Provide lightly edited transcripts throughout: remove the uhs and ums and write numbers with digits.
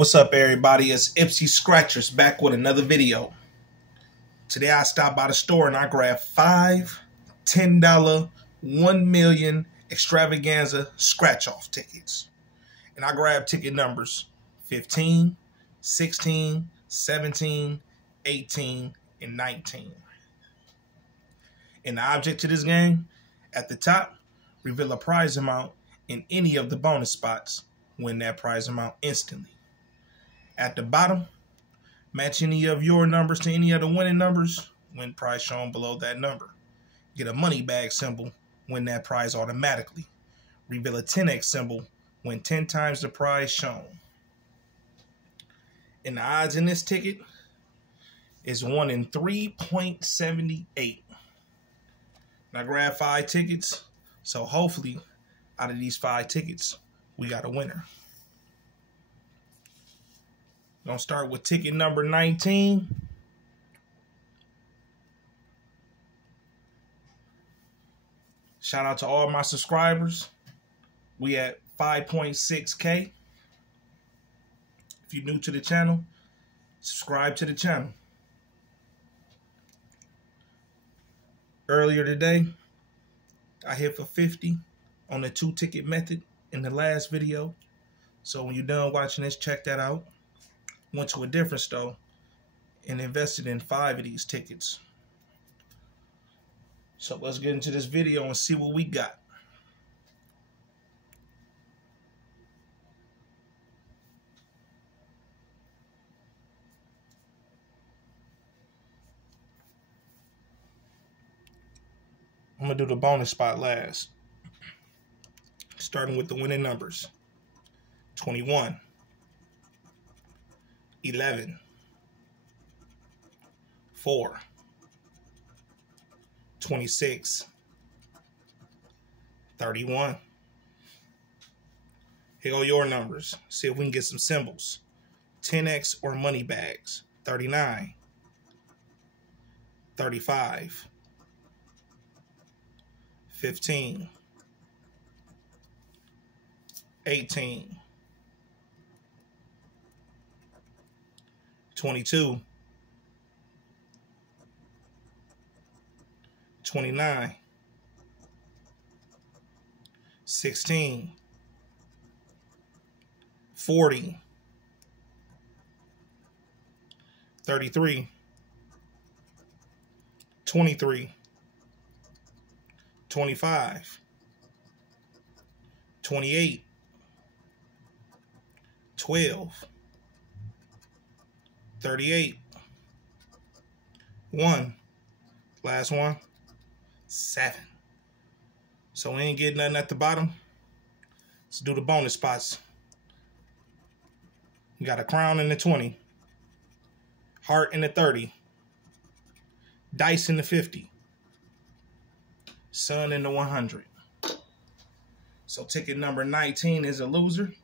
What's up, everybody? It's Ipsy Scratchers back with another video. Today I stopped by the store and I grabbed 5 $10 1 million Extravaganza scratch-off tickets. And I grabbed ticket numbers 15, 16, 17, 18, and 19. And the object to this game, at the top, reveal a prize amount in any of the bonus spots. Win that prize amount instantly. At the bottom, match any of your numbers to any of the winning numbers, win prize shown below that number. Get a money bag symbol, win that prize automatically. Reveal a 10x symbol, win 10 times the prize shown. And the odds in this ticket is 1 in 3.78. And I grabbed 5 tickets, so hopefully out of these 5 tickets, we got a winner. Gonna start with ticket number 19. Shout out to all my subscribers. We at 5.6K. If you're new to the channel, subscribe to the channel. Earlier today, I hit for 50 on the 2-ticket method in the last video. So when you're done watching this, check that out. Went to a different store and invested in 5 of these tickets. So let's get into this video and see what we got. I'm going to do the bonus spot last. Starting with the winning numbers. 21. 11, 4, 26, 31. Here go your numbers. See if we can get some symbols. 10x or money bags. 39, 35, 15, 18, 22, 29, 16, 40, 33, 23, 25, 28, 12, 38, 1, last one, 7. So we ain't getting nothing at the bottom. Let's do the bonus spots. We got a crown in the 20, heart in the 30, dice in the 50, sun in the 100. So ticket number 19 is a loser.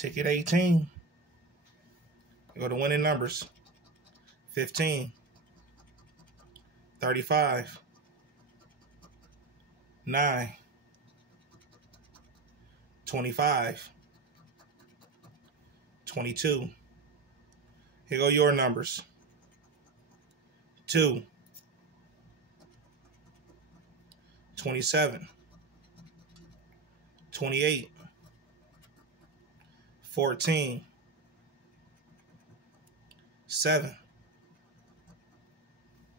Ticket 18. Go to winning numbers. 15. 35. 9. 25. 22. Here go your numbers. 2. 27. 28. 14, 7,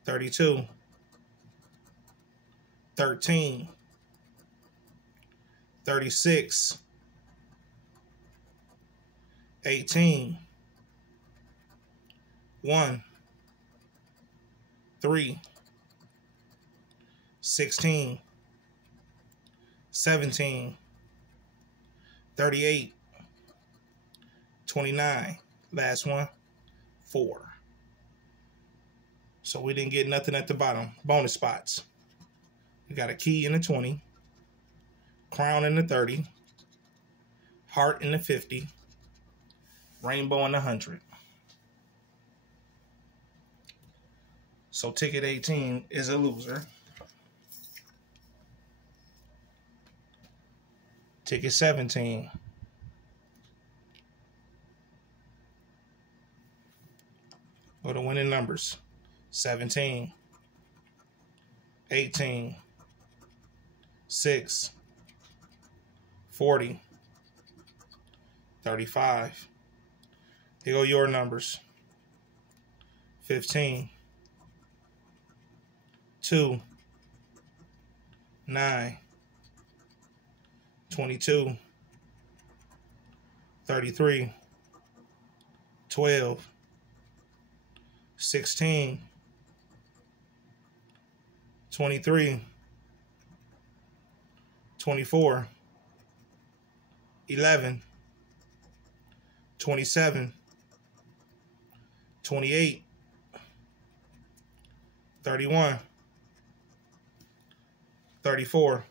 32, 13, 36, 18, 1, 3, 16, 17, 38, 29, last one, 4. So we didn't get nothing at the bottom. Bonus spots. We got a key in the 20, crown in the 30, heart in the 50, rainbow in the 100. So ticket 18 is a loser. Ticket 17. Go to winning numbers. 17, 18, 6, 40, 35. Here go your numbers. 15, 2, 9, 22, 33, 12, 16, 23, 24, 11, 27, 28, 31, 34,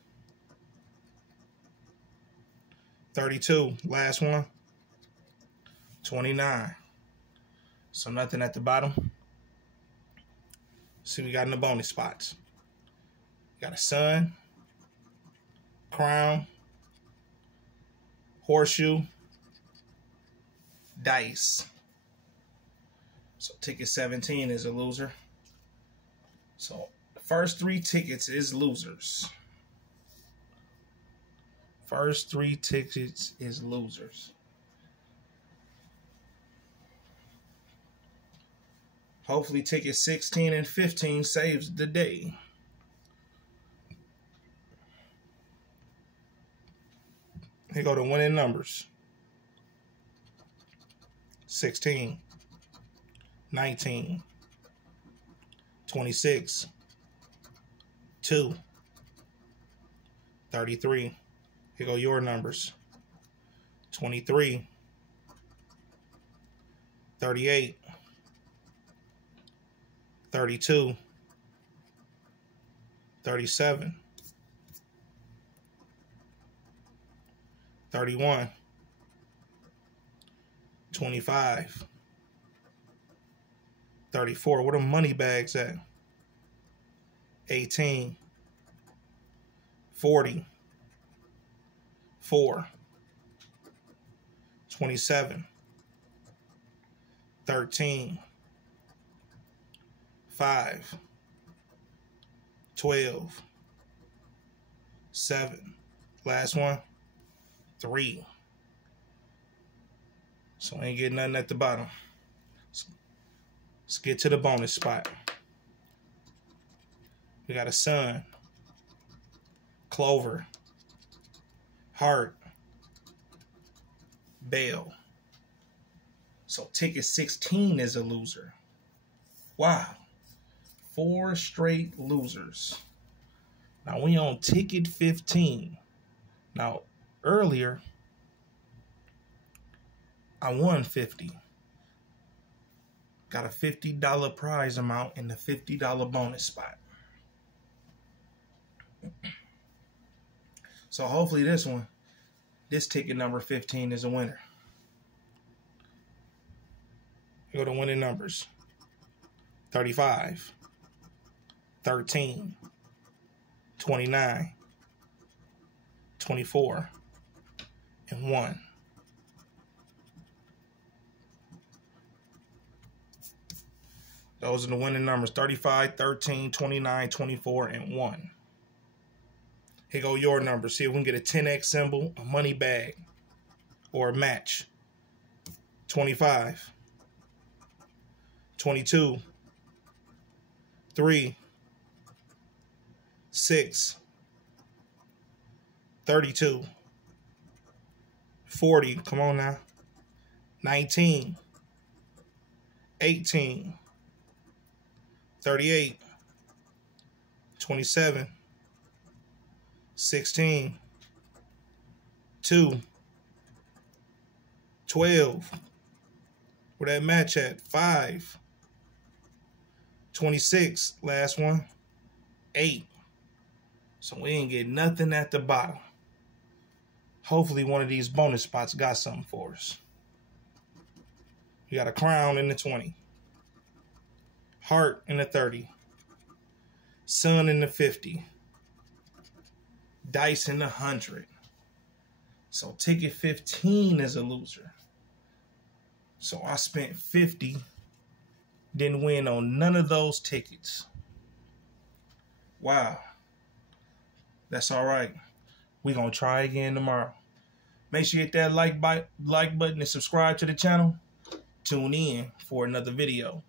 32, last one, 29. So nothing at the bottom. See, we got in the bonus spots. Got a sun, crown, horseshoe, dice. So ticket 17 is a loser. So the first 3 tickets is losers. First 3 tickets is losers. Hopefully ticket 16 and 15 saves the day. Here go the winning numbers. 16, 19, 26, 2, 33. Here go your numbers. 23, 38, 32, 37, 31, 25, 34. Where the money bags at? 18, 40, 4, 27, 13, 5, 12, 7. Last one, 3. So ain't getting nothing at the bottom. Let's get to the bonus spot. We got a sun, clover, heart, bell. So ticket 16 is a loser. Wow. 4 straight losers. Now we on ticket 15. Now earlier I won 50. Got a $50 prize amount in the $50 bonus spot. So hopefully this ticket number 15 is a winner. Go to winning numbers. 35, 13, 29, 24, and 1. Those are the winning numbers. 35, 13, 29, 24, and 1. Here go your numbers. See if we can get a 10X symbol, a money bag, or a match. 25, 22, 3, 6, 32, 40, come on now, 19, 18, 38, 27, 16, 2, 12, where that match at, 5, 26, last one, 8. So we ain't get nothing at the bottom. Hopefully one of these bonus spots got something for us. We got a crown in the 20. Heart in the 30. Sun in the 50. Dice in the 100. So ticket 15 is a loser. So I spent 50. Didn't win on none of those tickets. Wow. That's all right. We're going to try again tomorrow. Make sure you hit that like button and subscribe to the channel. Tune in for another video.